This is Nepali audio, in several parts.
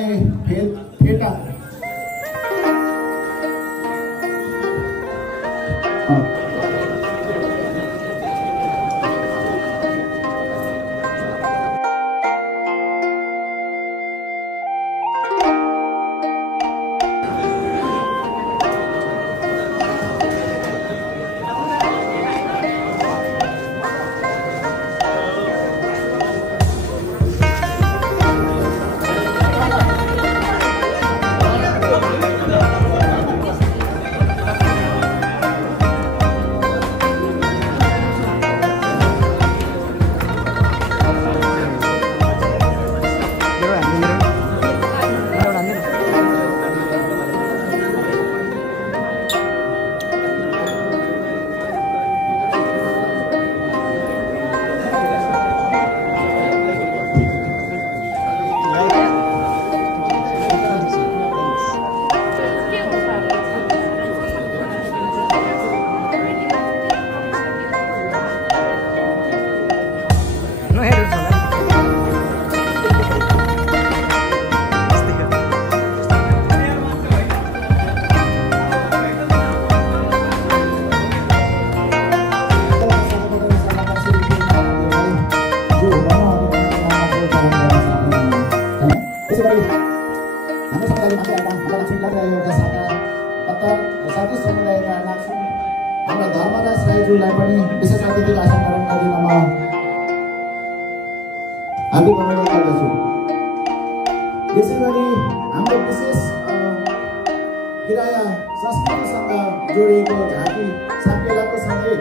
चाहिँ फेटा हाम्रा धर्मदास राईज्यूलाई पनि विशेष अतिथिको आसन ग्रहण गरिन म हार्दिक अनुरोध गर्दछु। यसै गरी हाम्रो विशेष किराया संस्कृतिसँग जोडिएको झाँकी साकेलाको सँगै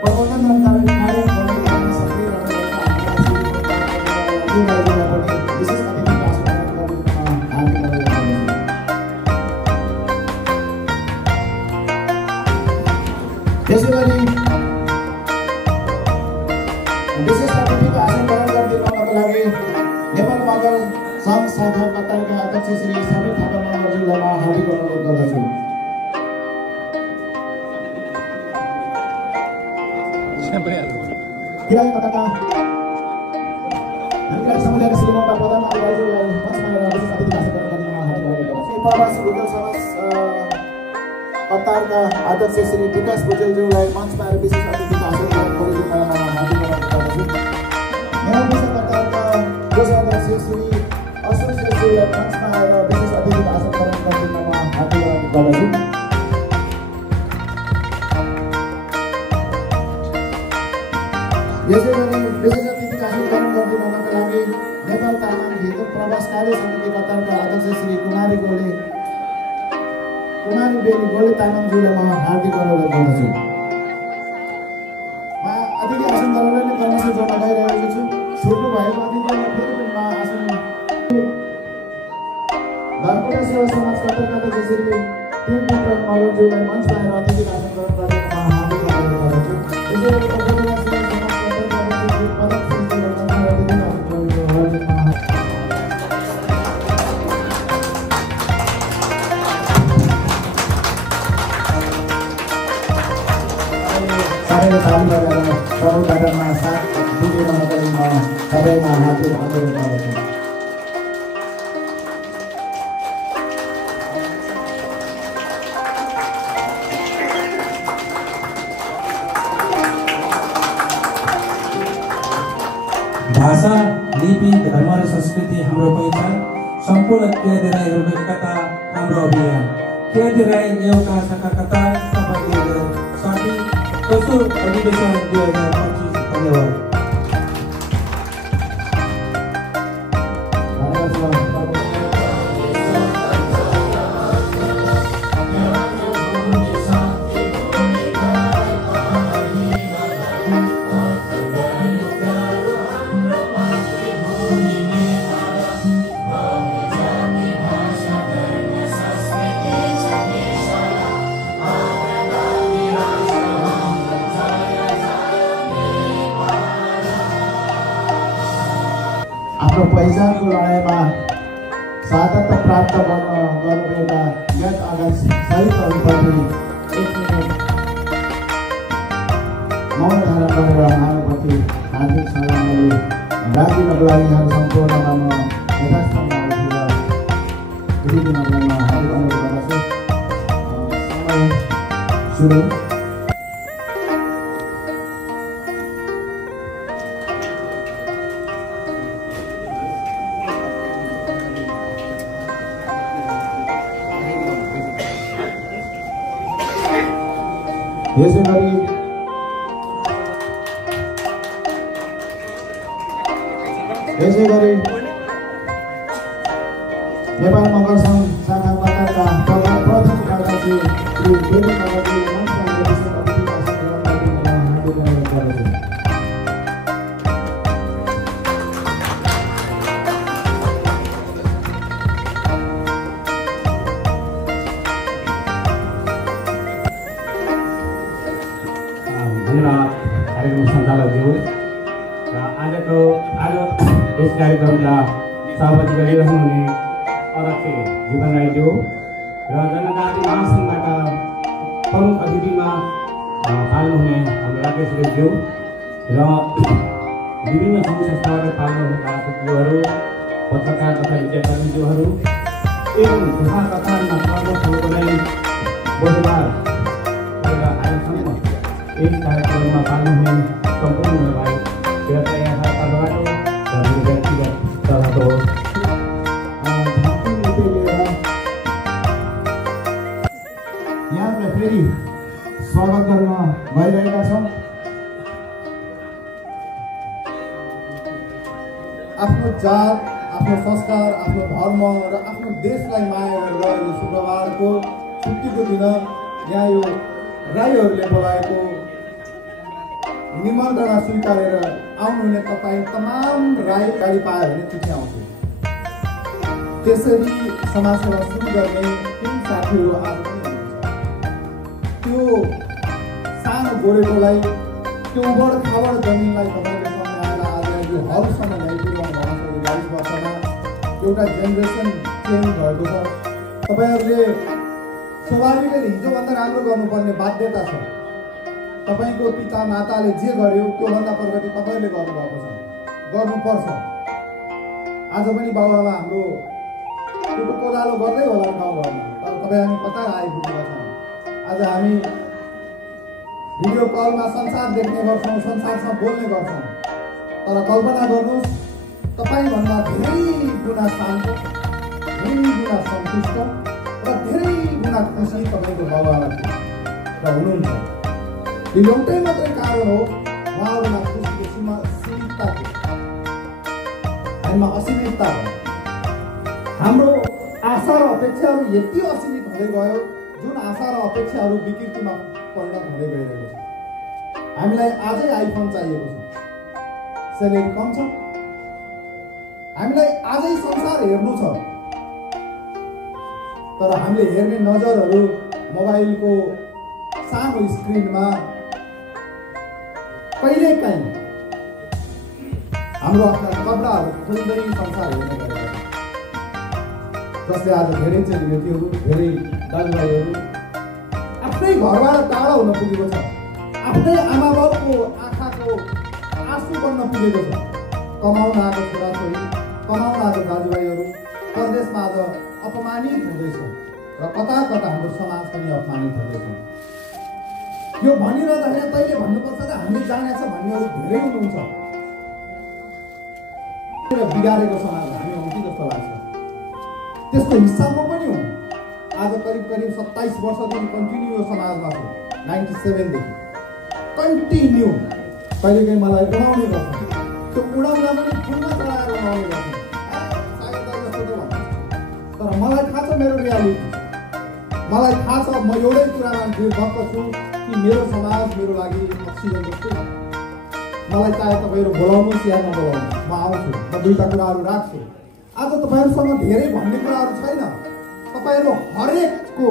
प्रबन्धन कार्य गर्न सकिरहेको विशेष अतिथिको आसन ग्रहण गरिन म हार्दिक अनुरोध गर्दछु। यसै गरी विशेष अतिथिको आसन ग्रहण गरिदिनको लागि नेपाल मगर सङ्घ शाखा कतारका अध्यक्ष श्री समीर थापा मगरज्यूलाई म हार्दिक अनुरोध गर्दछु। किराया कतारका हामीलाई समुदायका श्रीमन्त प्रधान अधिकारीज्यूलाई मञ्चमा ल्याएर विशेष अतिथिको आसन ग्रहण गरिदिन म हार्दिक अनुरोध गर्दछु। प्रवासी भूगोल समाज कतारका अध्यक्ष श्री विकास भुजेलज्यूलाई मञ्चमा आएर विशेष अतिथिको आसन ग्रहण गरिदिन म हार्दिक अनुरोध गर्दछु। नेपाल कतारका कोषाध्यक्ष श्री अशोक श्रेष्ठज्यूलाई मञ्चमा आएर विशेष अतिथिको आसन ग्रहण गरिदिन म हार्दिक अनुरोध गर्दछु। यसै गरी विशेष अतिथिको आसन ग्रहण गरिदिनका लागि नेपाल तामाङ हिन्दू प्रवास कार्य समिति कतारका अध्यक्ष श्री कुमारी बेनी गोले तामाङज्यूलाई म हार्दिक अनुरोध गर्दछु। म अतिथि आसन ग्रहण कर्मचारी जोड्न गइरहेको छु। छुट्नु भएको अतिथिलाई फेरि पनि म आसन धर्मपुरा सेवा समाज कतारका अध्यक्ष श्री तिलपुत्र मगरज्यूलाई मञ्चमा आएर अतिथिको आसन ग्रहण गरेर म हार्दिक अनुरोध गर्दछु। यसै गरी कतारका सेवा समाज कतारका अध्यक्ष श्री पदक श्रेष्ठज्यूलाई मञ्चमा अतिथिको आसन ग्रहण गरेर सबैले ताली बजाएर प्रभुदामा साथ दिइरहनको लागि म सबैमा हार्दिक अनुरोध गर्दछु। भाषा, लिपि, धर्म र संस्कृति हाम्रो पहिचान, सम्पूर्ण केदी राईहरूको एकता हाम्रो अभियान। केदी राई एउटा शाखा कतार स्थापना 2060 दोस्रो अधिवेशन 2025। धन्यवाद। आफ्नो पहिचानको लडाइँमा शहादत प्राप्त गर्नुभएका यस अगाडि शहीदहरूप्रति 1 मिनेट मौन धारण गरेर उहाँहरूप्रति हार्दिक श्रद्धाञ्जली राखिनको लागि सम्पूर्णमा म यथास्थानमा अतिथिहरूलाई म हार्दिक अनुरोध गर्दछु। समय सुरु। यसै गरी नेपाल मगर सङ्घ शाखा पत्रका प्रथम कार्याध्यक्ष श्री बेदी मगरजी मञ्चमा विशेष अतिथिका हार्दिक अनुरोध गर्दछु। धन्यवाद कार्यक्रम सञ्चालकज्यू र आज यस कार्यक्रमका सभापति गरिरहनुहुने अध्यक्ष जीवन राईज्यू र जनजाति महासङ्घका प्रमुख अतिथिमा पाल्नुहुने हाम्रो राकेश रेज्यू र विभिन्न सङ्घ संस्थाबाट पाल्नुहुनेका सचिवहरू पत्रकार तथा विद्याकर्मीज्यूहरू एवं भाषा कथामा प्रमुखहरूलाई बुधबार आयोसम्म यस कार्यक्रममा पाल्नुहुने सम्पूर्णलाई कृपया यहाँ तर्फबाट र मेरो व्यक्तिगत तर्फबाट यहाँलाई फेरि स्वागत गर्न गइरहेका छौँ। आफ्नो जात, आफ्नो संस्कार, आफ्नो धर्म र आफ्नो देशलाई माया गरेर यो शुक्रबारको छुट्टीको दिन यहाँ यो राईहरूले बोलाएको निमन्त्रणा स्वीकारेर आउनुहुने तपाईँ तमाम राई गाडी पायो भने चिठी आउँथ्यो। त्यसरी समाजसेवा सुरु गर्ने केही साथीहरू आज पनि हुनुहुन्छ। त्यो सानो गोरेटोलाई, त्यो उबड खाबड जमिनलाई तपाईँले सम्झाएर आज यो हलसम्म ल्याइपुर्याउनु भएको छ। 22 वर्षमा एउटा जेनेरेसन चेन्ज भएको छ। तपाईँहरूले स्वाभाविकले हिजोभन्दा राम्रो गर्नुपर्ने बाध्यता छ। तपाईँको पिता माताले जे गर्यो त्योभन्दा प्रगति तपाईँले गर्नुभएको छ, गर्नुपर्छ। आज पनि बाबुआमा हाम्रो त्यो कोदालो गर्दै होला गाउँघरमा, तर तपाईँ हामी कता आइपुगेका छौँ। आज हामी भिडियो कलमा संसार देख्ने गर्छौँ, संसारसँग बोल्ने गर्छौँ, तर कल्पना गर्नुहोस् तपाईँभन्दा धेरै गुणा शान्त, धेरै गुणा सन्तुष्ट र धेरै गुणा खुसी तपाईँको बाबुआमा र हुनुहुन्छ। यो एउटै मात्रै कारण हो, उहाँहरूमा खुसीको सीमितता थियो, हामीमा असीमितता भयो। हाम्रो आशा र अपेक्षाहरू यति असीमित हुँदै गयो, जुन आशा र अपेक्षाहरू विकृतिमा परिणत हुँदै गइरहेको छ। हामीलाई आजै आइफोन चाहिएको छ, सेलेरी कम छ। हामीलाई आजै संसार हेर्नु छ, तर हामीले हेर्ने नजरहरू मोबाइलको सानो स्क्रिनमा कहिलेकाहीँ हाम्रो आफ्ना कपडाहरू खोल्दै संसार हेर्ने गरेका छन्। जसले आज धेरै चेलीबेटीहरू, धेरै दाजुभाइहरू आफ्नै घरबाट टाढा हुन पुगेको छ, आफ्नै आमा बाबुको आँखाको आँसु बन्न पुगेको छ। कमाउन आएको छोराछोरी, कमाउन आएको दाजुभाइहरू परदेशमा आज अपमानित हुँदैछ र कता कता हाम्रो समाज पनि अपमानित हुँदैछ। यो भनिरहँदाखेरि तैँले भन्नुपर्छ कि हामीले जानेछ भन्नेहरू धेरै हुनुहुन्छ र बिगारेको समाज हामी हौँ कि जस्तो लाग्छ। त्यसको हिसाबमा पनि हो। आज करिब 27 वर्षदेखि कन्टिन्यू यो समाजमा छु, 97 देखि कन्टिन्यू। कहिलेकाहीँ मलाई उडाउने गर्छ, त्यो उडाउँदा पनि फुलमा चढाएर उडाउने गर्छ। तर मलाई थाहा छ मेरो रियालिटी, मलाई थाहा छ म एउटै कुरामा निर्भर छु कि मेरो समाज मेरो लागि अक्सिजन जस्तो छ। मलाई चाहे तपाईँहरू बोलाउनुहोस् या नबोलाउनुहोस्, म आउँछु, म दुईवटा कुराहरू राख्छु। आज तपाईँहरूसँग धेरै भन्ने कुराहरू छैन। तपाईँहरू हरेकको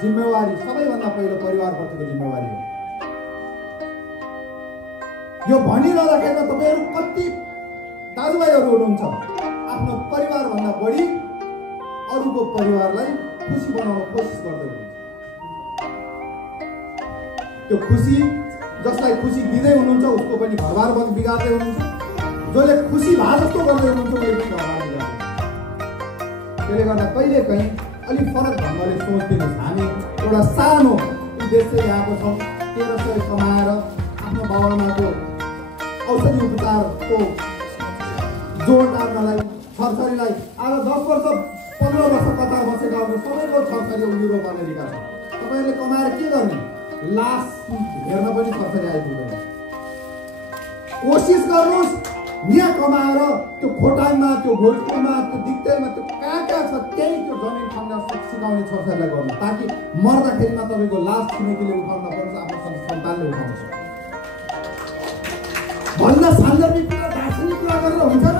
जिम्मेवारी सबैभन्दा पहिलो परिवारप्रतिको जिम्मेवारी हो। यो भनिरहँदाखेरि तपाईँहरू कति दाजुभाइहरू हुनुहुन्छ आफ्नो परिवारभन्दा बढी अरूको परिवारलाई खुसी बनाउन कोसिस गर्दै हुनुहुन्छ। त्यो खुसी जसलाई खुसी दिँदै हुनुहुन्छ उसको पनि घरबार बिगार्दै हुनुहुन्छ, जसले खुसी भए जस्तो गर्दै हुनुहुन्छ उसले पनि घरबार बिगार्दै। त्यसले गर्दा कहिलेकाहीँ अलिक फरक ढङ्गले सोचिदिनुहोस्। हामी एउटा सानो उद्देश्य ल्याएको छौँ, 1300 कमाएर आफ्नो बाबुआमाको औषधि उपचारको जोड टार्नलाई, छरछरीलाई आज 10 वर्ष 15 वर्ष कतार बसेका सबैको छरछरी उहिरो बनेका छ। तपाईँहरूले कमाएर के गर्ने? लास हेर्न पनि छरछरी आइपुग्दैन। कोसिस गर्नुहोस् यहाँ कमाएर त्यो खोटाङमा, त्यो भोजपुरमा, त्यो दिक्तेलमा, त्यो कहाँ छ त्यही त्यो जमिन खन्न सिकाउने छरछरीलाई गर्नु, ताकि मर्दाखेरिमा तपाईँको लास छिमेकीले उठाउन नपरोस्, आफ्नो सन्तानले उठाउन सक्छ। भन्न सान्दर्भिक कुरा, दार्शनिक कुरा गरेर हुन्छ न?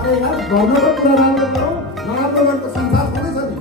अरे यार, गर्न त कुरा राम्रो गरौँ, नराम्रो गर्ने त संसार छँदैछ नि।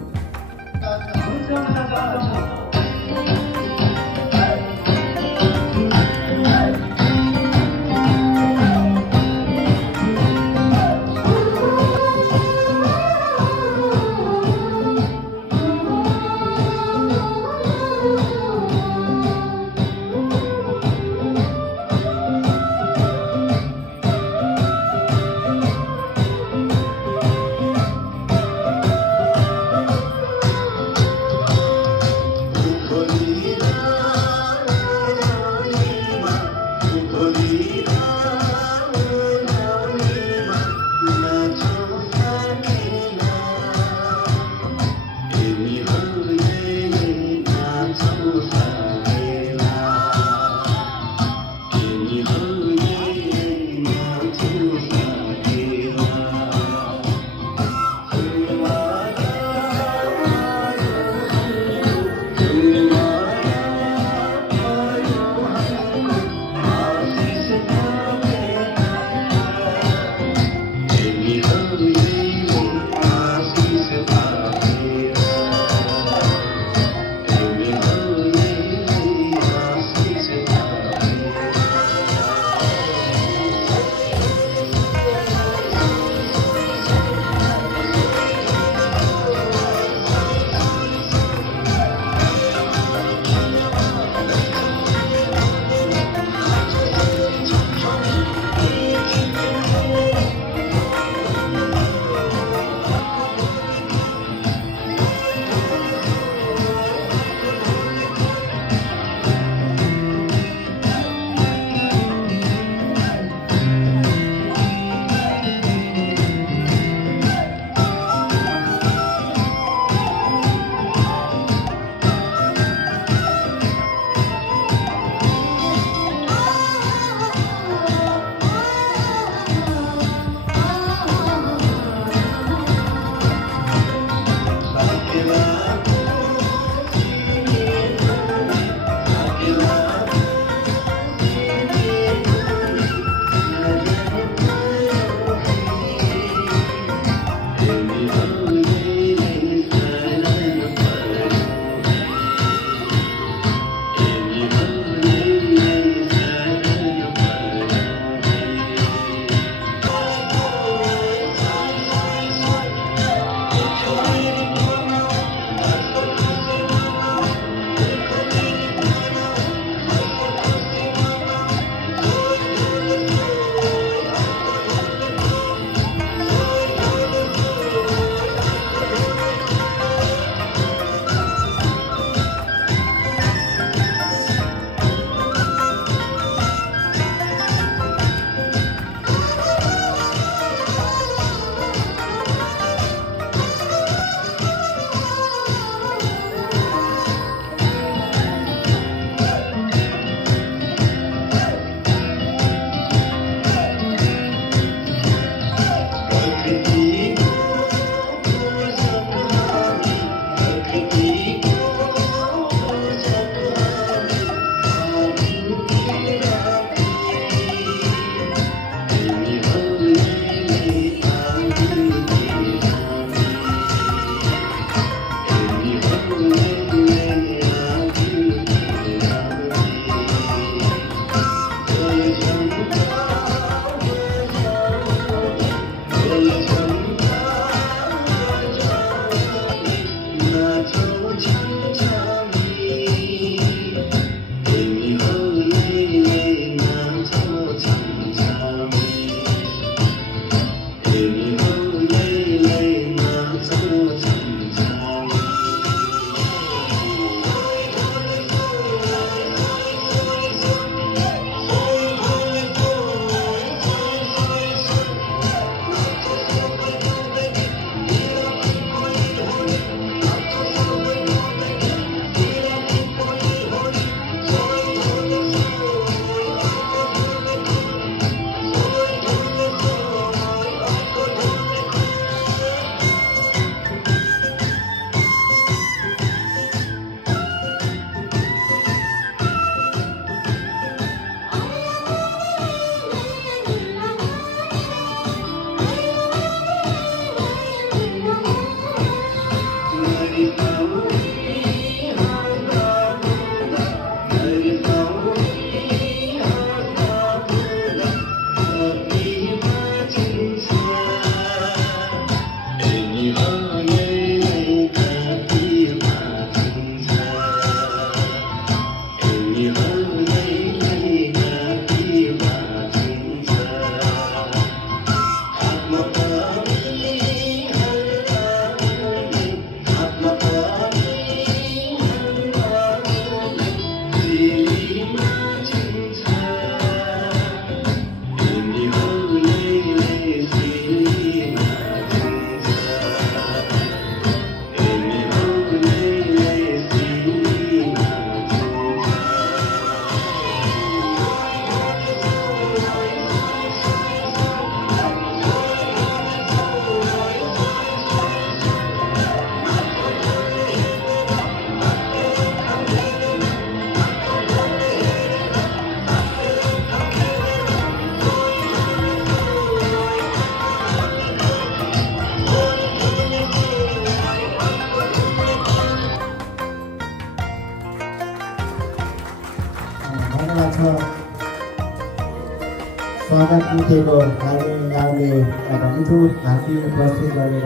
स्वागत नृत्यको लागि यहाँले भनिन्थ्यो घाँटी प्रस्तुत गरेर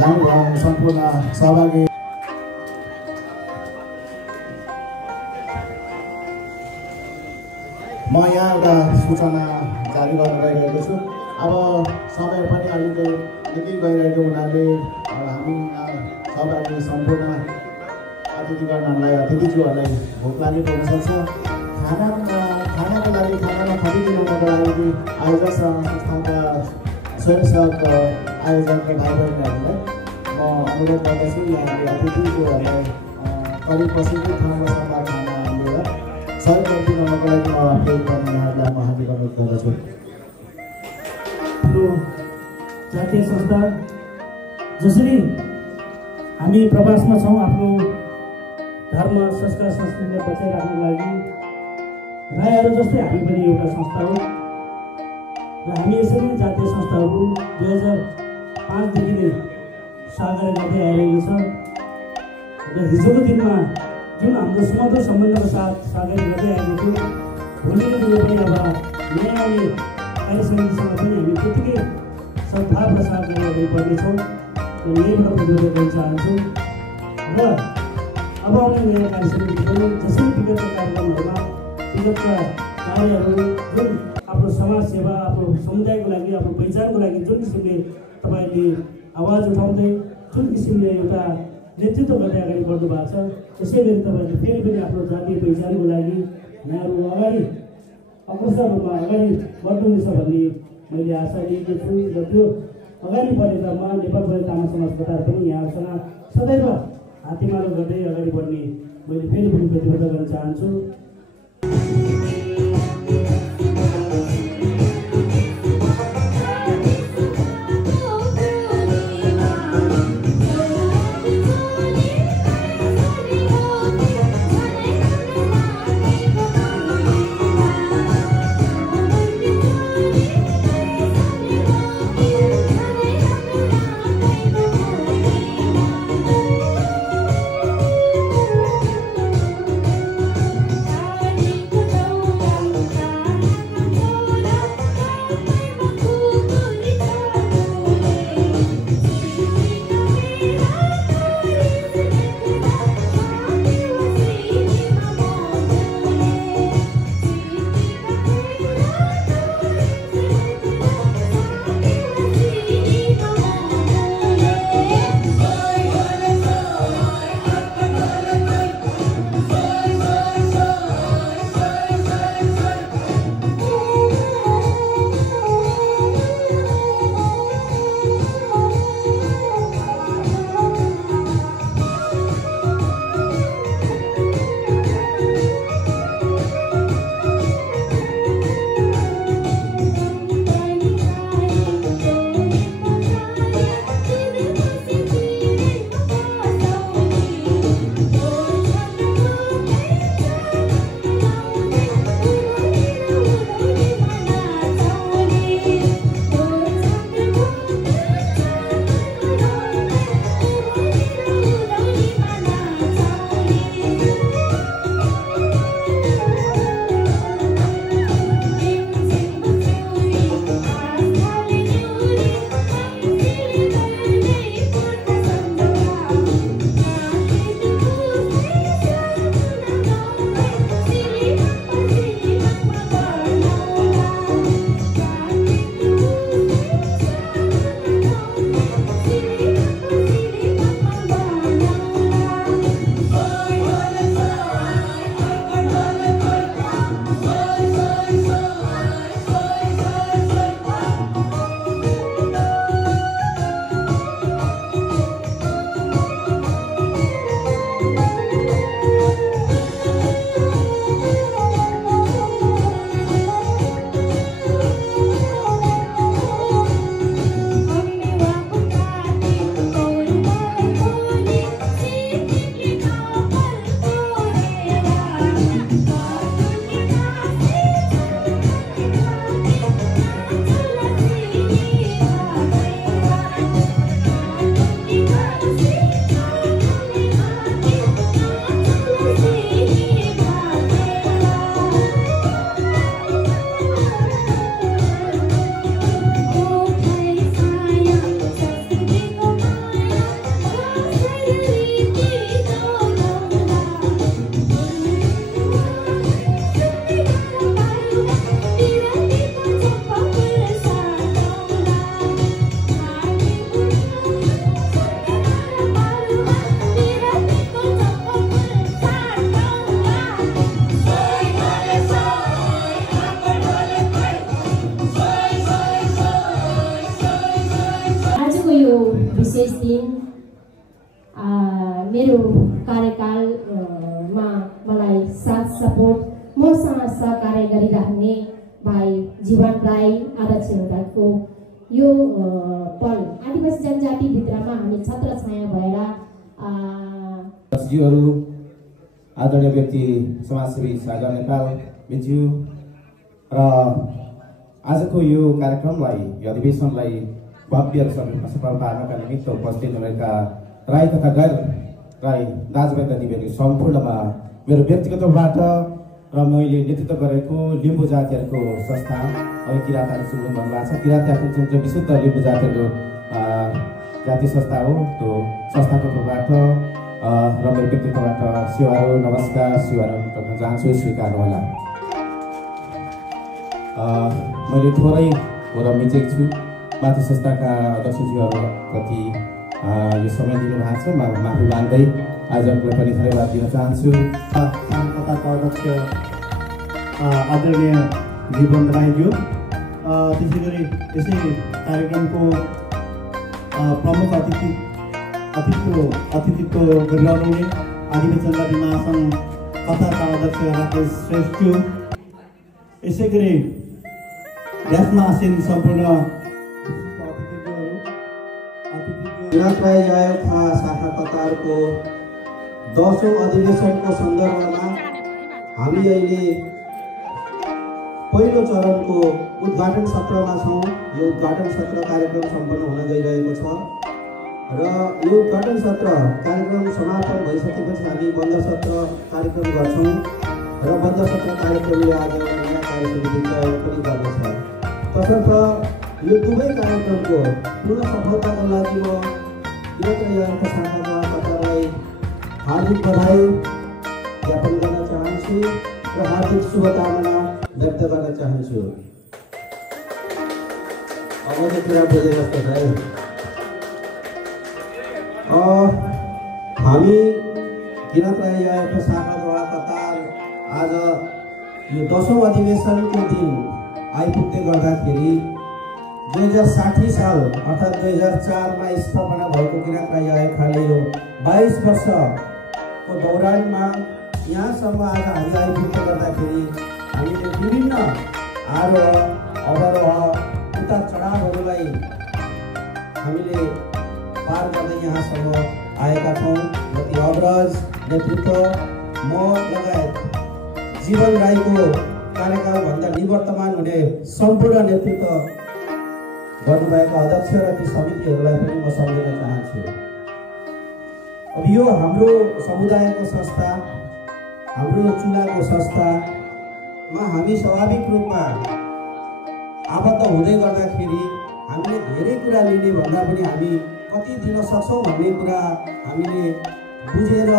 जानुभयो सम्पूर्ण सहभागी म यहाँ एउटा सूचना जारी गर्न गइरहेको छु। अब समय पनि अलिकति निकै गइरहेको हुनाले हामी सहभागी सम्पूर्ण अतिथिगणहरूलाई अतिथिज्यूहरूलाई भोक लागेको हुनसक्छ। खानाको लागि खानामा खरिदिनुको लागि आयोजक संस्थाका स्वयंसेवक आयोजक भाइ बहिनीहरूलाई म अनुरोध गर्दछु यहाँले अतिथिज्यूहरूलाई करिब 25 ठाउँमा सम्वाद खाना लिएर सहयोग गरिदिनुको लागि म फेरि पनि यहाँहरूलाई म हार्दिक अनुरोध गर्दछु। हाम्रो जातीय संस्था जसरी हामी प्रवासमा छौँ आफ्नो धर्म संस्कार संस्कृतिलाई बचाइराख्नको लागि राईहरू जस्तै हामी पनि एउटा संस्था हो र हामी यसरी नै जातीय संस्थाहरू 2005 देखि नै सागर गर्दै आइरहेको छ र हिजोको दिनमा जुन हाम्रो सुमधुर सम्बन्धको साथ सागर गर्दै आएको थियो भोलिको दिनमा पनि अब नयाँ आउने कार्य समितिसँग पनि हामी त्यतिकै सद्भाव र साथ अगाडि बढ्नेछौँ र यहीबाट प्रतिरोध गर्न चाहन्छु र अब आउने नयाँ कार्य समिति पनि जसरी विगतका कार्यक्रमहरूमा विगतका कार्यहरू जुन आफ्नो समाज सेवा आफ्नो समुदायको लागि आफ्नो पहिचानको लागि जुन किसिमले तपाईँहरूले आवाज उठाउँदै जुन किसिमले एउटा नेतृत्व गर्दै अगाडि बढ्नु भएको छ त्यसै गरी तपाईँहरूले फेरि पनि आफ्नो जातीय पहिचानको लागि यहाँहरू अगाडि अग्रसर रूपमा अगाडि बढ्नुहुनेछ भन्ने मैले आशा लिएको छु र त्यो अगाडि बढेर म नेपाल प्रदेश तामाङ समाज बजार पनि यहाँहरूसँग सदैव हातेमालो गर्दै अगाडि बढ्ने मैले फेरि पनि प्रतिबद्ध गर्न चाहन्छु। यो विशेष दिन मेरो कार्यकालमा मलाई साथ सपोर्ट मसँग सहकार्य गरिरहने भाइ जीवन राई अध्यक्ष हुँदाको यो पल आदिवासी जनजातिभित्रमा हामी छत्रछाया भएर आदरणीय व्यक्ति समाजसेवी सागर नेपाल मिज्यू र आजको यो कार्यक्रमलाई यो अधिवेशनलाई भव्य र सफल पार्नका निमित्त उपस्थित हुनेका राई तथा गैर राई दाजुभाइ दिदीबहिनी सम्पूर्णमा मेरो व्यक्तिगत तर्फबाट र मैले नेतृत्व गरेको लिम्बू जातिहरूको संस्था अब किराँतहरू सुन्नु भन्नुभएको छ। किराँतहरू जुन चाहिँ विशुद्ध लिम्बू जातिहरूको जातीय संस्था हो त्यो संस्थाको तर्फबाट र मेरो व्यक्तित्वबाट सेवाहरू नमस्कार सेवाहरू गर्न चाहन्छु, स्वीकार होला। मैले थोरै हो र मिचेक छु माथि संस्थाका अध्यक्षज्यूहरूप्रति यो समय दिनुभएको छ, म माफी माग्दै आजलाई पनि धन्यवाद दिन चाहन्छु। संस्थाका अध्यक्ष आदरणीय जीवन राईज्यू, त्यसै गरी यसै कार्यक्रमको प्रमुख अतिथित्व गरिरहनुहुने आदिवासी जनजाति महासङ्घ कतारका अध्यक्ष राकेश श्रेष्ठज्यू, यसै गरी व्यासमा आसीन सम्पूर्ण किराँत राई आयोगका शाखा कतारको 10औं अधिवेशनको सन्दर्भमा हामी अहिले पहिलो चरणको उद्घाटन सत्रमा छौँ। यो उद्घाटन सत्र कार्यक्रम सम्पन्न हुन गइरहेको छ र यो उद्घाटन सत्र कार्यक्रम समापन भइसकेपछि हामी बन्द सत्र कार्यक्रम गर्छौँ र बन्द सत्र कार्यक्रमले आज एउटा नयाँ कार्यसमिति चयन पनि गर्नेछ। तसर्थ यो दुवै कार्यक्रमको पूर्ण सफलताको लागि म किराँत राई आयोगका शाखाका कतारलाई हार्दिक बधाई ज्ञापन गर्न चाहन्छु र हार्दिक शुभकामना व्यक्त गर्न चाहन्छु। अब चाहिँ कुरा बुझे जस्तो छ है। हामी किराँत राई आयोगका शाखाद्वारा कतार आज यो 10औं अधिवेशनको दिन आइपुग्दै गर्दाखेरि 2060 साल अर्थात् 2004मा स्थापना भएको किराँत राई आयोगले यो 22 वर्षको दौरानमा यहाँसम्म आज हामी आइपुग्दै गर्दाखेरि हामीले विभिन्न आरोह अवरोह उतार चढावहरूलाई हामीले पार गर्दै यहाँसम्म आएका छौँ। जति अग्रज नेतृत्व म लगायत जीवन राईको कार्यकालभन्दा निवर्तमान हुने सम्पूर्ण नेतृत्व गर्नुभएका अध्यक्ष र ती समितिहरूलाई पनि म सम्झन चाहन्छु। अब यो हाम्रो समुदायको संस्था, हाम्रो चुनावको संस्थामा हामी स्वाभाविक रूपमा आबद्ध हुँदै गर्दाखेरि हामीले धेरै कुरा लिने भन्दा पनि हामी कति दिन सक्छौँ भन्ने कुरा हामीले बुझेर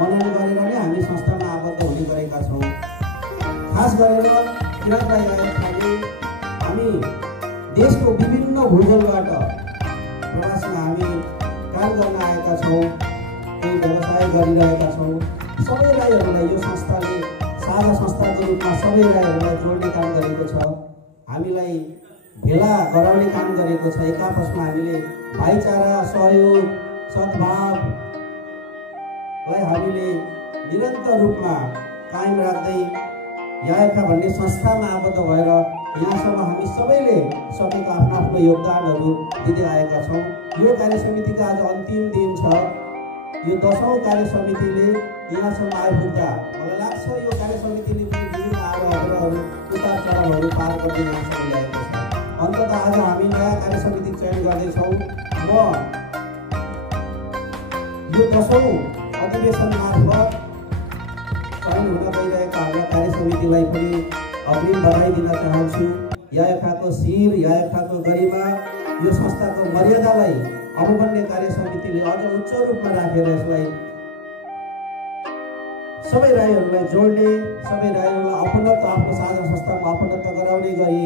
मनन गरेर नै हामी संस्थामा आबद्ध हुने गरेका छौँ। खास गरेर किराँत राई आयोगले हामी देशको विभिन्न भूगोलबाट प्रवासमा हामी काम गर्न आएका छौँ, केही व्यवसाय गरिरहेका छौँ। सबै राईहरूलाई यो संस्थाले साझा संस्थाको रूपमा सबै राईहरूलाई जोड्ने काम गरेको छ, हामीलाई भेला गराउने काम गरेको छ। एक आपसमा हामीले भाइचारा सहयोग सद्भावलाई हामीले निरन्तर रूपमा कायम राख्दै याएका भन्ने संस्थामा आबद्ध भएर यहाँसम्म हामी सबैले सकेको आफ्नो आफ्नो योगदानहरू दिँदै आएका छौँ। यो कार्यसमितिको आज अन्तिम दिन छ। यो 10औं कार्यसमितिले यहाँसम्म आइपुग्दा मलाई लाग्छ यो कार्यसमितिले पनि विभिन्न आरोहहरू उतार चढावहरू पार गर्दै यहाँसम्म ल्याएको छ। अन्ततः आज हामी नयाँ कार्यसमिति चयन गर्दैछौँ। म यो 10औं अधिवेशन मार्फत चयन हुन गइरहेका हाम्रा कार्यसमितिलाई पनि अग्रिम बधाई दिन चाहन्छु। याएखाको शिर, याएखाको गरिमा, यो संस्थाको मर्यादालाई अब बन्ने कार्यसमितिले अझ उच्च रूपमा राखेर यसलाई सबै राईहरूलाई जोड्ने, सबै राईहरूलाई अपनत्व आफ्नो साझा संस्थामा अपनत्व गराउने गरी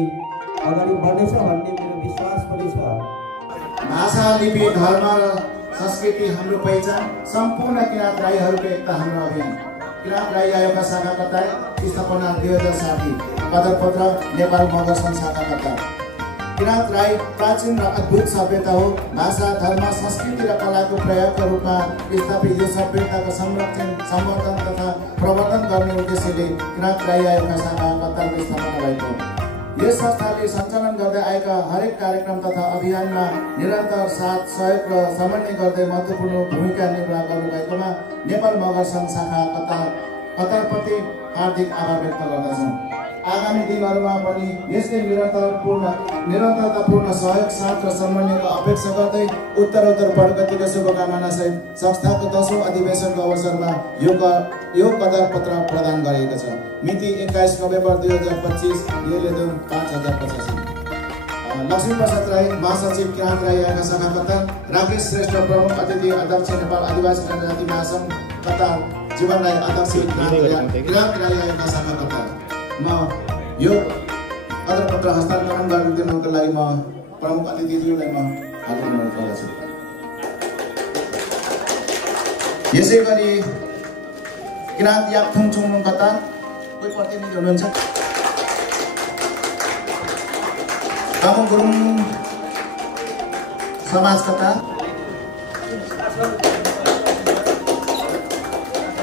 अगाडि बढ्नेछ भन्ने मेरो विश्वास पनि छ। भाषा, लिपि, धर्म र संस्कृति हाम्रो पहिचान, सम्पूर्ण किराँत राईहरूको एकता हाम्रो अभियान। किराँत राई आयोगका शाखा कतार स्थापना 2060, कदरपत्र नेपाल मगर सङ्घ शाखा कतार। किराँत राई प्राचीन र अद्भुत सभ्यता हो। भाषा, धर्म, संस्कृति र कलाको प्रयोगका रूपमा स्थापित यो सभ्यताको संरक्षण, सम्वर्धन तथा प्रवर्धन गर्ने उद्देश्यले किराँत राई आयोगका शाखा कतारको स्थापना भएको हो। यस संस्थाले सञ्चालन गर्दै आएका हरेक कार्यक्रम तथा अभियानमा निरन्तर साथ, सहयोग र समन्वय गर्दै महत्त्वपूर्ण भूमिका निर्वाह गर्नुभएकोमा नेपाल मगर सङ्घ शाखा कतारप्रति हार्दिक आभार व्यक्त गर्दछौँ। आगामी दिनहरूमा पनि यसले निरन्तरतापूर्ण सहयोग, साथ र समन्वयको अपेक्षा गर्दै उत्तरोत्तर प्रगतिको शुभकामना सहित संस्थाको 10औं अधिवेशनको अवसरमा यो कदर पत्र प्रदान गरिएको छ। मिति 21 नोभेम्बर 2025, 5/5085। लक्ष्मी प्रसाद राई, महासचिव किराँत राई आयोगका शाखा कतार। राकेश श्रेष्ठ, प्रमुख अतिथि, अध्यक्ष नेपाल आदिवासी जनजाति महासङ्घ कतार। जीवन राई, अध्यक्ष किराँत राई आयोगका शाखा कतार। म यो कदर पत्र हस्तान्तरण गरिदिनुको लागि म प्रमुख अतिथिज्यूलाई म हाजिर अनुरोध गर्दछु। यसै गरी किराँत याक्थुङ चुङ कतार कोही प्रतिनिधि हुनुहुन्छ? कामु गुरुङ समाज कतार।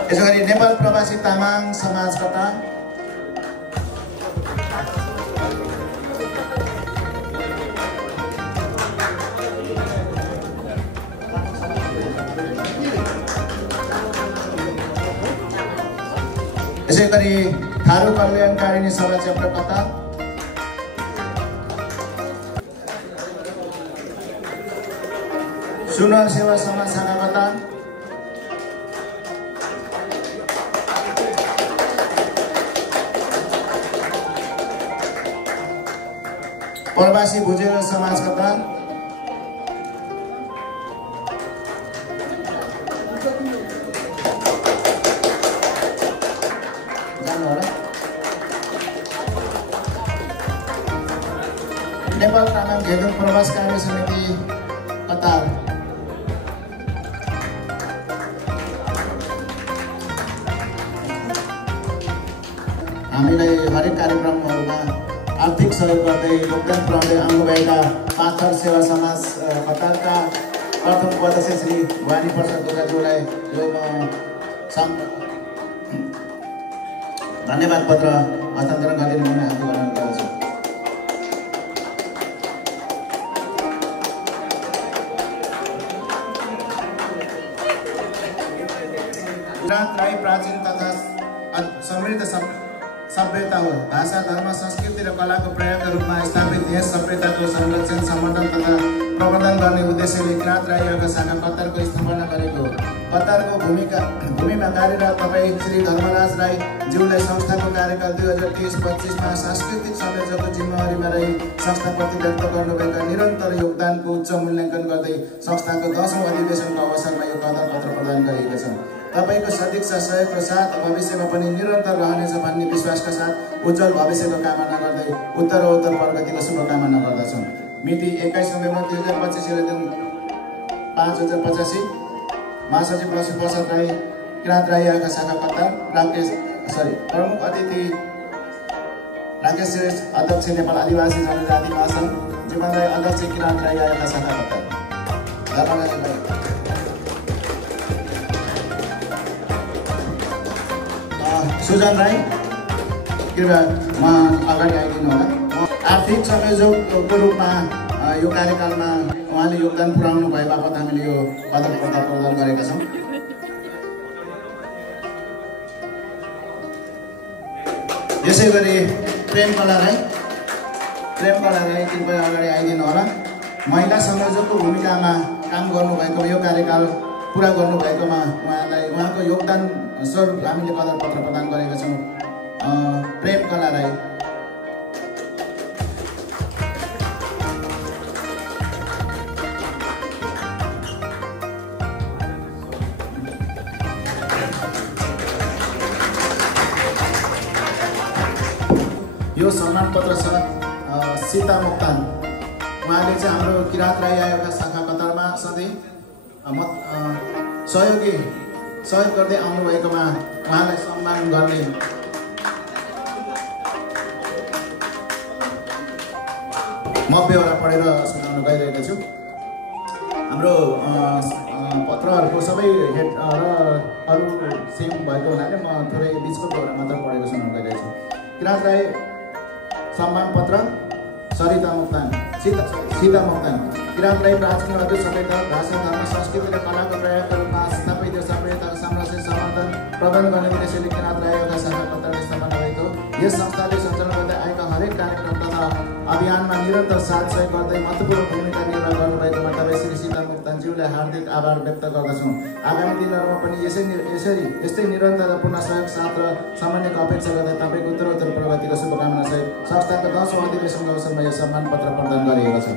यसै गरी नेपाल प्रवासी तामाङ समाज कतार। यसै गरी थारू कल्याणकारिणी सभा च्याप्टर कतार। सुनवार सेवा समाज शाखा कतार। प्रवासी भुजेल समाज कतार। नेपाल तामाङ घेदुङ प्रवास कार्य समिति कतार। हामीलाई हरेक कार्यक्रमहरूमा आर्थिक सहयोग गर्दै योगदान पुर्याउँदै आउनुभएका पाथर सेवा समाज कतारका प्रथम उपाध्यक्ष श्री वाणी प्रसाद ढोकाज्यूलाई यो धन्यवाद पत्र हस्तान्तरण गरिदिनु हुने हार्दिक अनुरोध गर्दछु। किराँत राई प्राचीन तथा समृद्ध सभ्यता हो। भाषा, धर्म, संस्कृति र कलाको प्रयोगका रूपमा स्थापित यस सभ्यताको संरक्षण, सम्वर्धन तथा प्रवर्धन गर्ने उद्देश्यले किराँत राई आयोगका शाखा कतारको स्थापना गरेको हो। कतारको भूमिमा कार्यरत तपाईँ श्री धर्मराज राई ज्यूलाई संस्थाको कार्यकाल 2023-25मा सांस्कृतिक संयोजकको जिम्मेवारीमा रही संस्थाप्रति व्यक्त गर्नुभएका निरन्तर योगदानको उच्च मूल्याङ्कन गर्दै संस्थाको 10औं अधिवेशनको अवसरमा यो कदर पत्र प्रदान गरिएको छ। तपाईको सदिच्छा, सहयोग र साथ भविष्यमा पनि निरन्तर रहनेछ भन्ने विश्वासका साथ उज्जवल भविष्यको कामना गर्दै उत्तरोत्तर प्रगतिको शुभकामना गर्दछौँ। मिति 21 नोभेम्बर 2025, 5/5085। महासचिव लक्ष्मी प्रसाद राई, किराँत राई आयोगका शाखा कतार। प्रमुख अतिथि राकेश श्रेष्ठ, अध्यक्ष नेपाल आदिवासी जनजाति महासङ्घ। जीवन राई, अध्यक्ष किराँत राई आयोगका शाखा कतार। सुजन राई, कृपया अगाडि आइदिनु होला। आर्थिक संयोजकको रूपमा यो कार्यकालमा उहाँले योगदान पुर्याउनु भए बापत हामीले यो कदर पत्र प्रदान गरेका छौँ। यसै गरी प्रेमकला राई, कृपया अगाडि आइदिनु होला। महिला संयोजकको भूमिकामा काम गर्नुभएको, यो कार्यकाल पुरा गर्नुभएकोमा उहाँको योगदान स्वरूप हामीले कदर पत्र प्रदान गरेका छौँ। प्रेमकला राई। यो सम्मान पत्र छ सीता मोक्तान। उहाँले चाहिँ हाम्रो किराँत राई आयोगका शाखा कतारमा सधैँ सहयोग गर्दै आउनुभएकोमा उहाँलाई सम्मान गर्ने म बेहोरा पढेर सुनाउन गइरहेको छु। हाम्रो पत्रहरूको सबै हेड र अरू सेम भएको हुनाले म थोरै बिचको बेहोरा मात्र पढेर सुनाउन गइरहेको छु। किराँत राई सम्मान पत्र सीता मोक्तान। किराँत राई प्राचीन र अद्भुत सभ्यता, भाषा, धर्म, संस्कृति र कलाको प्रयोगका रूपमा स्थापित सभ्यताको संरक्षण समर्थन प्रदान गर्ने उद्देश्यले किराँत राई एउटा शाखा पत्रले स्थापना गरेको। यस संस्थाले सञ्चालन गर्दै आएका हरेक कार्यक्रम तथा अभियानमा निरन्तर साथ सहयोग गर्दै महत्त्वपूर्ण भूमिका निर्वाह गर्नुभएकोमा तपाईँ श्री सीता मोक्तानज्यूलाई हार्दिक आभार व्यक्त गर्दछौँ। आगामी दिनहरूमा पनि यस्तै निरन्तरपूर्ण सहयोग साथ र समन्वयको अपेक्षा गर्दै तपाईँको उत्तरोत्तर प्रगतिको शुभकामना सहित संस्थाको 10औं अधिवेशनको अवसरमा यो सम्मान पत्र प्रदान गरिएको छ।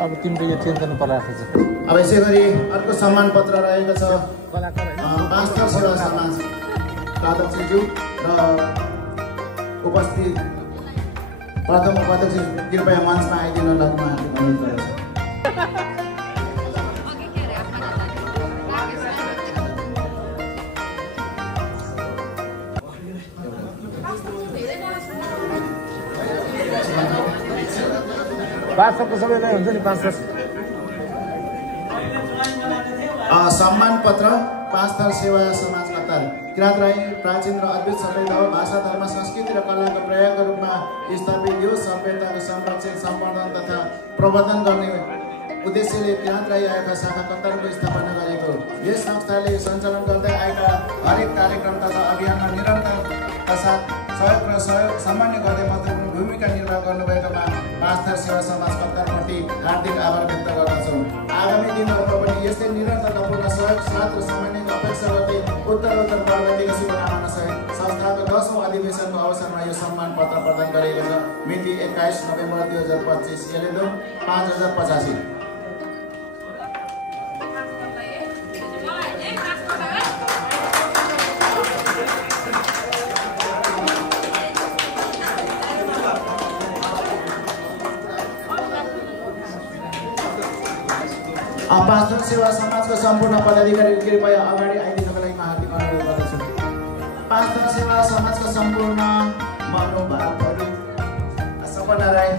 अब तिम्रो यो चेन्ज गर्नु परेको छ। अब यसै गरी अर्को सम्मान पत्र रहेको छ पाँचथर सेवा समाज अध्यक्षज्यू र उपस्थित प्रथम उपाध्यक्ष कृपया मञ्चमा आइदिन लाग्न अनुरोध गरेको छ। सबैलाई हुन्छ नि 5 सम्मान पत्र पाँचथर सेवा समाज कतार। किराँत राई प्राचीन र अद्भुत सभ्यता हो, भाषा, धर्म, संस्कृति र कलाको प्रयोगको रूपमा स्थापित यो सभ्यताको संरक्षण, सम्वर्धन तथा प्रवर्धन गर्ने उद्देश्यले किराँत राई आएका शाखा कतारको स्थापना गरेको। यस संस्थाले सञ्चालन गर्दै आएका हरेक कार्यक्रम तथा अभियानमा निरन्तर साथ सहयोग र सामान्य गर्दै महत्त्वपूर्ण भूमिका निर्वाह गर्नुभएकोमा पाँचथर सेवा समाज कतारप्रति हार्दिक आभार व्यक्त गर्दछौँ। आगामी दिनहरूमा पनि यस्तै निरन्तरतापूर्ण सहयोग साथ र सामान्यको अपेक्षा गर्दै उत्तरोत्तर प्रगतिको शुभकामना सहित संस्थाको 10औं अधिवेशनको अवसरमा यो सम्मान पत्र प्रदान गरिएको छ। मिति 21 नोभेम्बर 2025, एलेदो 5085। पाँचथर सेवा समाजको सम्पूर्ण पदाधिकारी कृपया अगाडि आइदिनको लागि म हार्दिक अनुरोध गर्दछु। पाँचथर सेवा समाजका सम्पूर्ण महानुभावहरू सपना राई,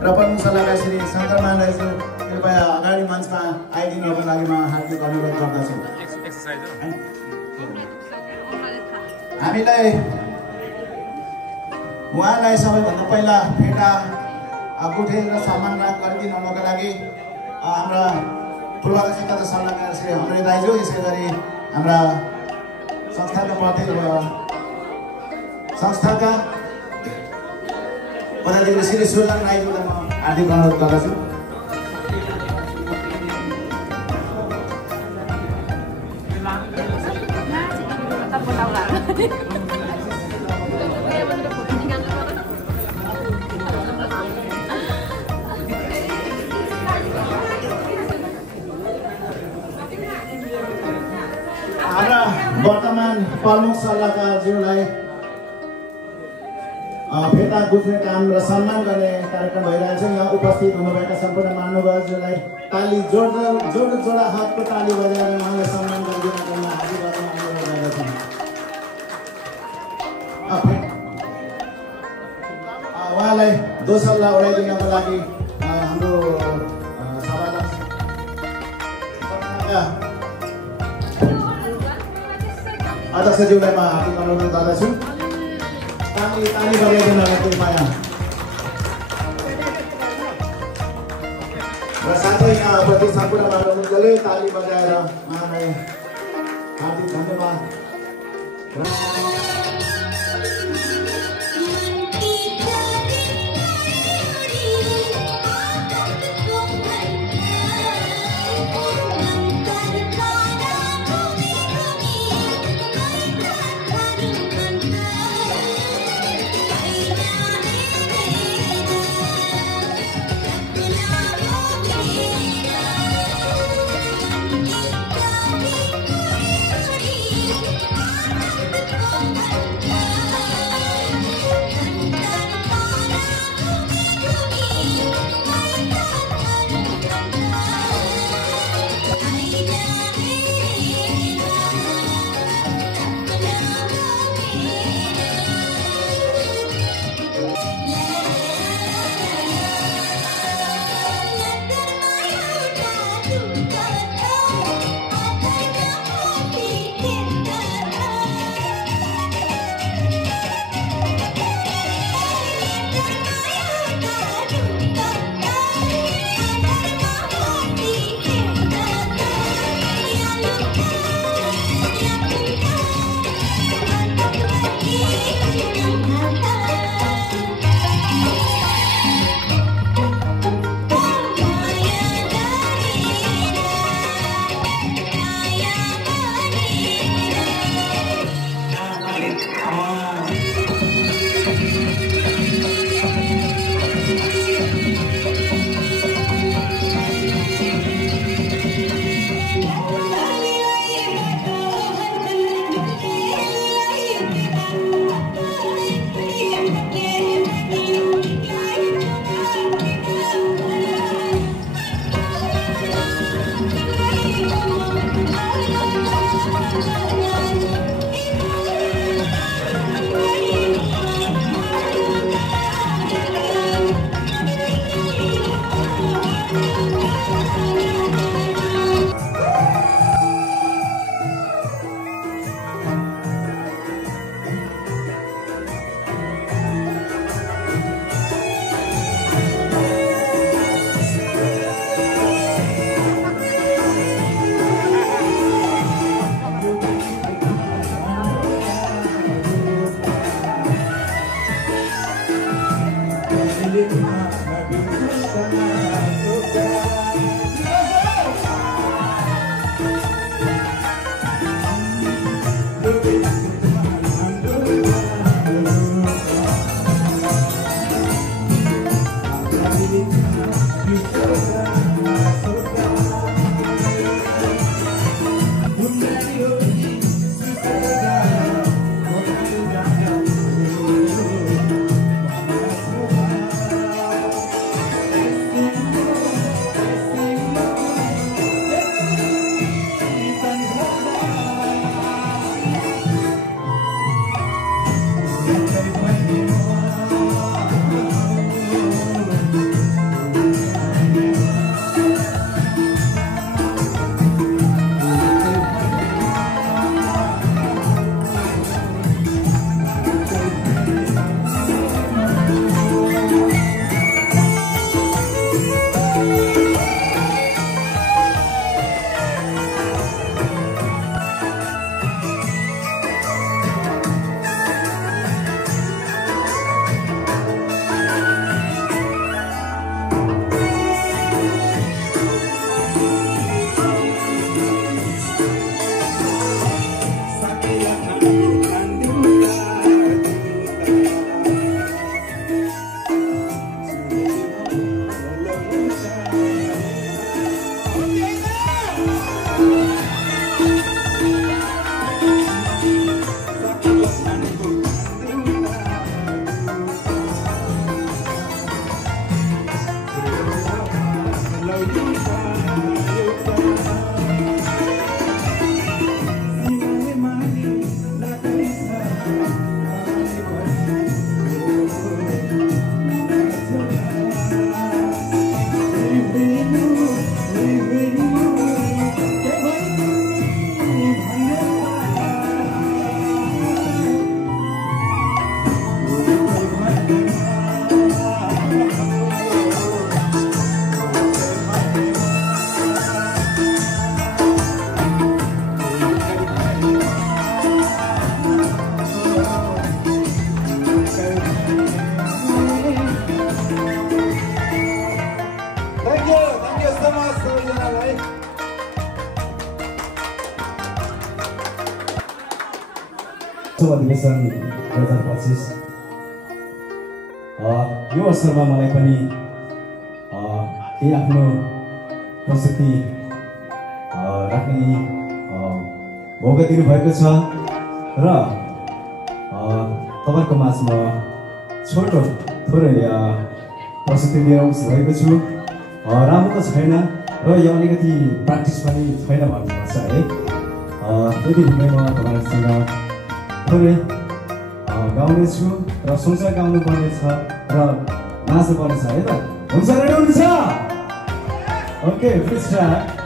र प्रमुख सल्लाहकार श्री शङ्करमान राईज्यू कृपया अगाडि मञ्चमा आइदिनको लागि म हार्दिक अनुरोध गर्दछु। हामीलाई उहाँलाई सबैभन्दा पहिला भेटा गुठेल र सम्मान गरिदिनुको लागि हाम्रा पूर्वाध्यक्ष तथा सल्लाहकार श्री हम्रे दाइजू, यसै गरी हाम्रा संस्थाका पदाधिकारी श्री सुरलाल राईज्यूलाई म हार्दिक अनुरोध गर्दछु। हाम्रा वर्तमान प्रमुख सल्लाहकारज्यूलाई फिर्ता बुझ्ने काम र सम्मान गर्ने कार्यक्रम भइरहेको छ। यहाँ उपस्थित हुनुभएका सम्पूर्ण महानुभावज्यूलाई ताली जोडा हातको ताली बजाएर उहाँलाई सम्मान गरिदिनको लागि हार्दिक अनुरोध गर्दछु। उहाँलाई दोसल्ला उडाइदिनको लागि हाम्रो अध्यक्षज्यूलाई म हार्दिक अनुरोध गर्दछु। ताली बजाइदिनलाई कृपया। र साथै यहाँ उपस्थित सम्पूर्ण महानुभावले ताली बजाएर उहाँलाई हार्दिक धन्यवाद। अधिवेशन 2025 यो अवसरमा मलाई पनि केही आफ्नो प्रस्तुति राख्ने मौका दिनुभएको छ र तपाईँको माझमा छोटो थोरै प्रस्तुति लिएर भएको छु। राम्रो त छैन र यो अलिकति प्र्याक्टिस पनि छैन भन्नुपर्छ है। यदि हुँदै म तपाईँहरूसँग थोरै गाउने छु र सँगसँगै गाउनु पर्ने छ र नाच्नु पर्ने छ है त। हुन्छ, रेडी हुनुहुन्छ? Okay, please start.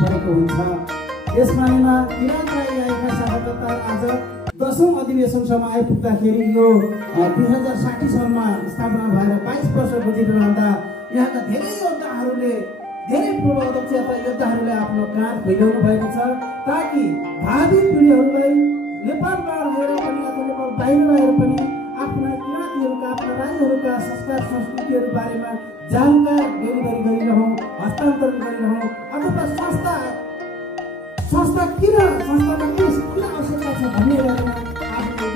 परेको हुन्छ। यस बारेमा किराँत राई आएका शाखाकर्ता आज 10औं अधिवेशनसम्म आइपुग्दाखेरि यो 2060 सालमा स्थापना भएर 22 वर्ष गुजिरहँदा यहाँका धेरै योद्धाहरूले धेरै पूर्व अध्यक्ष तथा योद्धाहरूले आफ्नो प्राण फैलाउनु भएको छ ताकि भावी पिँढीहरूलाई नेपालमा रहेर पनि अथवा नेपाल बाहिर रहेर पनि आफ्ना किराँतीहरूका आफ्ना राईहरूका संस्कार संस्कृतिहरू बारेमा जानकार डेलिभरी गरिरहँ, हस्तान्तरण गरिरहँ अथवा संस्थामा किन आवश्यकता छ भन्ने बारेमा आफ्नो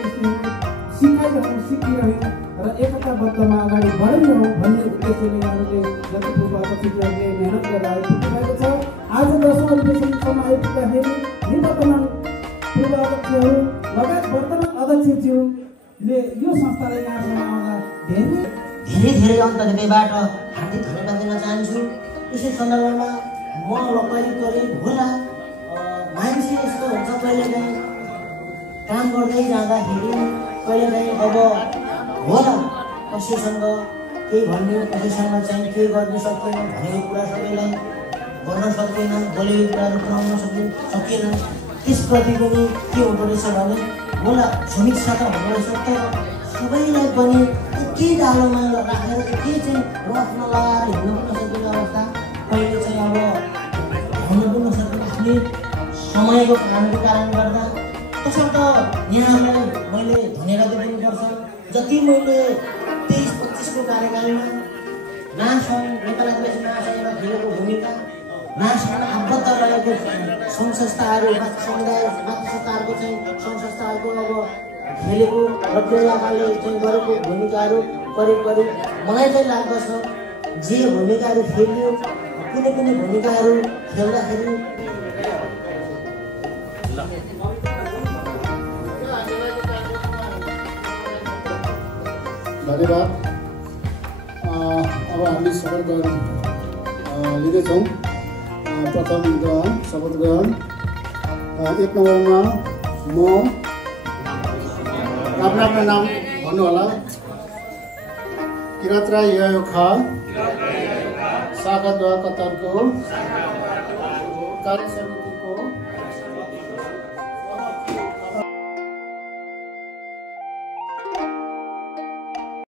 सिकाइरहँ, सिकिरहँ र एकताबद्धमा अगाडि बढाइरहँ भन्ने उद्देश्यले यहाँहरूले जति पूर्व अध्यक्षहरूले मेहनत गरेर आइपुग्नुभएको छ। आज 10औं अधिवेशनसम्म आइपुग्दाखेरि निवर्तमान पूर्व अध्यक्षहरू लगायत वर्तमान अध्यक्षज्यूले यो संस्थालाई यहाँसम्म आउँदा धेरै अन्तर्गतबाट हार्दिक धन्यवाद दिन चाहन्छु। यसै सन्दर्भमा म कहिले होला मान्छे यस्तो हुन्छ कहिलेकाहीँ काम गर्दै जाँदाखेरि कहिलेकाहीँ अब होला कसैसँग केही भन्ने कसैसँग चाहिँ केही गर्न सक्दैन भनेको कुरा सबैलाई गर्न सक्दैन, बोलेको कुराहरू पुऱ्याउन सकिएन। त्यसप्रति पनि के हुँदो रहेछ भने होला समीक्षा त हुँदो रहेछ तर सबैलाई पनि एकै डालोमा राखेर एकै चाहिँ रथ नलाएर हिँड्नु पनि नसकेको अवस्था कहिले चाहिँ अब हुनु पनि नसकेको आफ्नै समयको कारणले गर्दा तसर्थ यहाँलाई मैले धन्यवाद दिनुपर्छ। जति मैले 23-25को कार्यकालमा नासङ नेपाल आदिवासी महासङ्घमा खेलेको भूमिका नासङमा आबद्ध रहेको सङ्घ संस्थाहरू संस्थाहरूको चाहिँ सङ्घ संस्थाहरूको अब खेलेको र प्रेरणाले चाहिँ गरेको भूमिकाहरू करिब मलाई चाहिँ लाग्दछ जे भूमिकाहरू खेलियो कुनै भूमिकाहरू खेल्दाखेरि धन्यवाद। अब हामी शपथ ग्रहण लिँदैछौँ। प्रथम ग्रहण शपथ ग्रहण 1 नम्बरमा म आफ्नो नाम भन्नुहोला। किराँत राई यायो खा शाखा द्वारा कतारको कार्य समिति